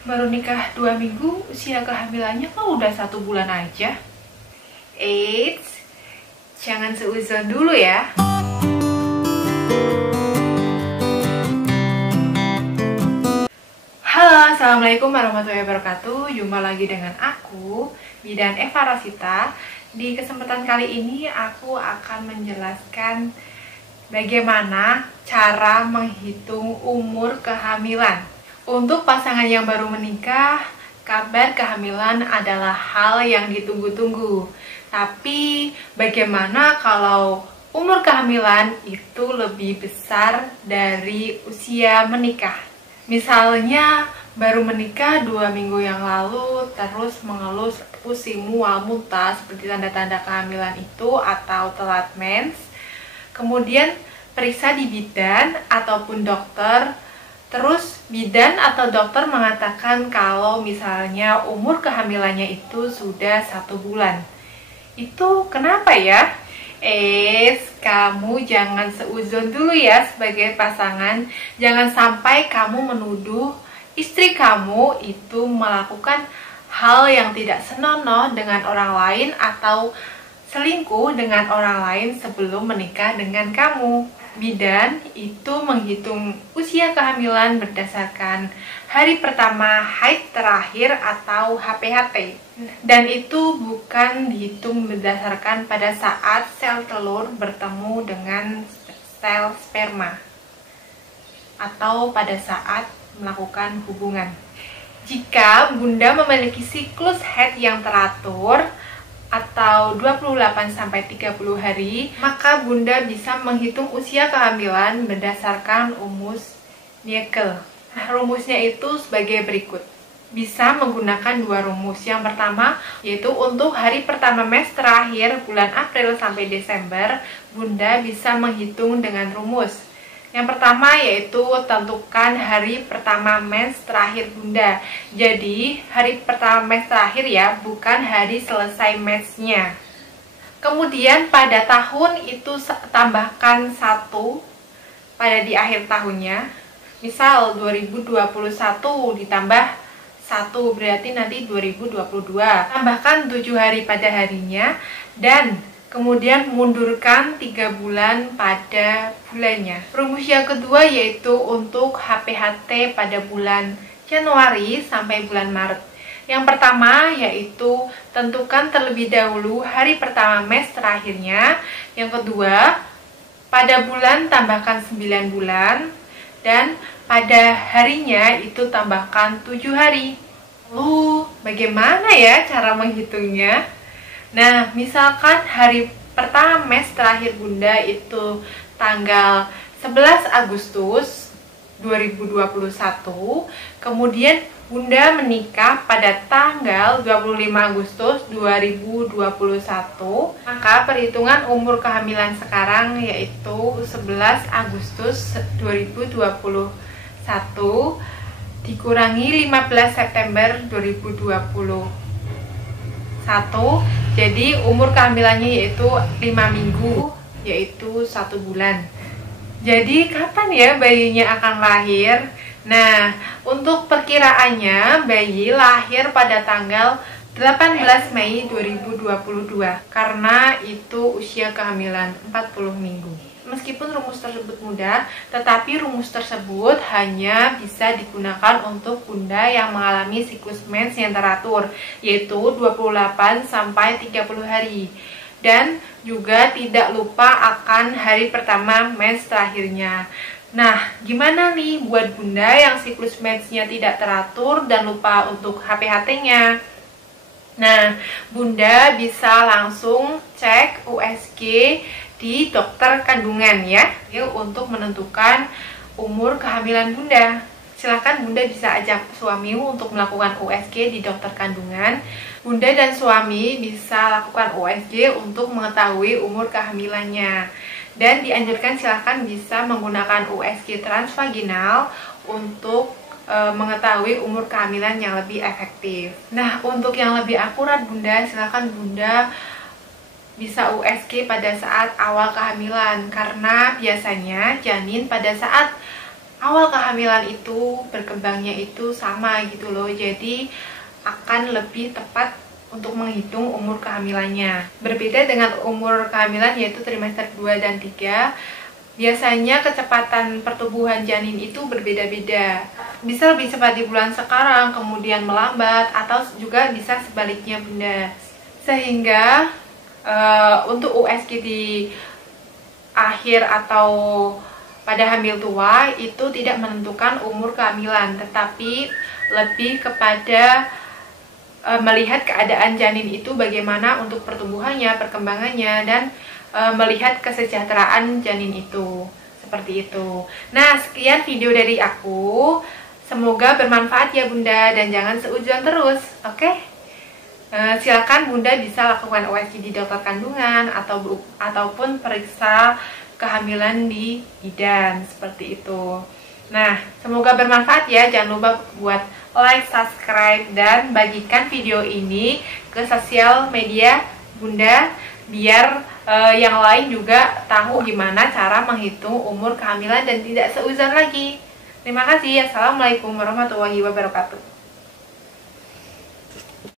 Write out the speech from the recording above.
Baru nikah 2 minggu, usia kehamilannya kok udah 1 bulan aja. Eits, jangan seuzon dulu ya. Halo, assalamualaikum warahmatullahi wabarakatuh. Jumpa lagi dengan aku, Bidan Eva Rosita. Di kesempatan kali ini aku akan menjelaskan bagaimana cara menghitung umur kehamilan. Untuk pasangan yang baru menikah, kabar kehamilan adalah hal yang ditunggu-tunggu. Tapi bagaimana kalau umur kehamilan itu lebih besar dari usia menikah? Misalnya baru menikah 2 minggu yang lalu, terus mengeluh pusing, mual, muntah seperti tanda-tanda kehamilan itu atau telat mens. Kemudian periksa di bidan ataupun dokter. Terus bidan atau dokter mengatakan kalau misalnya umur kehamilannya itu sudah 1 bulan. Itu kenapa ya? Kamu jangan seuzon dulu ya sebagai pasangan. Jangan sampai kamu menuduh istri kamu itu melakukan hal yang tidak senonoh dengan orang lain atau selingkuh dengan orang lain sebelum menikah dengan kamu. Bidan itu menghitung usia kehamilan berdasarkan hari pertama haid terakhir atau HPHT. Dan itu bukan dihitung berdasarkan pada saat sel telur bertemu dengan sel sperma atau pada saat melakukan hubungan. Jika Bunda memiliki siklus haid yang teratur atau 28-30 hari, maka Bunda bisa menghitung usia kehamilan berdasarkan rumus Nikel. Rumusnya itu sebagai berikut. Bisa menggunakan 2 rumus. Yang pertama yaitu untuk hari pertama mens terakhir bulan April sampai Desember, Bunda bisa menghitung dengan rumus. Yang pertama yaitu tentukan hari pertama mens terakhir Bunda. Jadi hari pertama mens terakhir ya, bukan hari selesai mensnya. Kemudian pada tahun itu tambahkan 1 pada di akhir tahunnya. Misal 2021 ditambah 1 berarti nanti 2022. Tambahkan 7 hari pada harinya dan kemudian mundurkan 3 bulan pada bulannya. Rumus yang kedua yaitu untuk HPHT pada bulan Januari sampai bulan Maret. Yang pertama yaitu tentukan terlebih dahulu hari pertama mens terakhirnya. Yang kedua, pada bulan tambahkan 9 bulan dan pada harinya itu tambahkan 7 hari. Lalu bagaimana ya cara menghitungnya? Nah, misalkan hari pertama mens terakhir Bunda itu tanggal 11 Agustus 2021, kemudian Bunda menikah pada tanggal 25 Agustus 2021, maka perhitungan umur kehamilan sekarang yaitu 11 Agustus 2021 dikurangi 15 September 2021. Jadi umur kehamilannya yaitu 5 minggu, yaitu 1 bulan. Jadi kapan ya bayinya akan lahir? Nah, untuk perkiraannya bayi lahir pada tanggal 18 Mei 2022 karena itu usia kehamilan 40 minggu. Meskipun rumus tersebut mudah, tetapi rumus tersebut hanya bisa digunakan untuk Bunda yang mengalami siklus mens yang teratur, yaitu 28-30 hari. Dan juga tidak lupa akan hari pertama mens terakhirnya. Nah, gimana nih buat Bunda yang siklus mensnya tidak teratur dan lupa untuk HPHT-nya? Nah, Bunda bisa langsung cek USG di dokter kandungan ya untuk menentukan umur kehamilan Bunda. Silakan Bunda bisa ajak suami untuk melakukan USG di dokter kandungan. Bunda dan suami bisa lakukan USG untuk mengetahui umur kehamilannya. Dan dianjurkan silakan bisa menggunakan USG transvaginal untuk mengetahui umur kehamilan yang lebih efektif. Nah, untuk yang lebih akurat Bunda, silakan Bunda bisa USG pada saat awal kehamilan karena biasanya janin pada saat awal kehamilan itu berkembangnya itu sama gitu loh. Jadi akan lebih tepat untuk menghitung umur kehamilannya. Berbeda dengan umur kehamilan yaitu trimester 2 dan 3, biasanya kecepatan pertumbuhan janin itu berbeda-beda. Bisa lebih cepat di bulan sekarang, kemudian melambat, atau juga bisa sebaliknya Bunda. Sehingga untuk USG di akhir atau pada hamil tua itu tidak menentukan umur kehamilan, tetapi lebih kepada melihat keadaan janin itu bagaimana untuk pertumbuhannya, perkembangannya, dan melihat kesejahteraan janin itu. Seperti itu. Nah, sekian video dari aku. Semoga bermanfaat ya Bunda, dan jangan seujuan terus, oke? Silakan Bunda bisa lakukan USG di dokter kandungan ataupun periksa kehamilan di bidan, seperti itu. Nah, semoga bermanfaat ya. Jangan lupa buat like, subscribe, dan bagikan video ini ke sosial media Bunda biar yang lain juga tahu gimana cara menghitung umur kehamilan dan tidak seuzon lagi. Terima kasih. Assalamualaikum warahmatullahi wabarakatuh.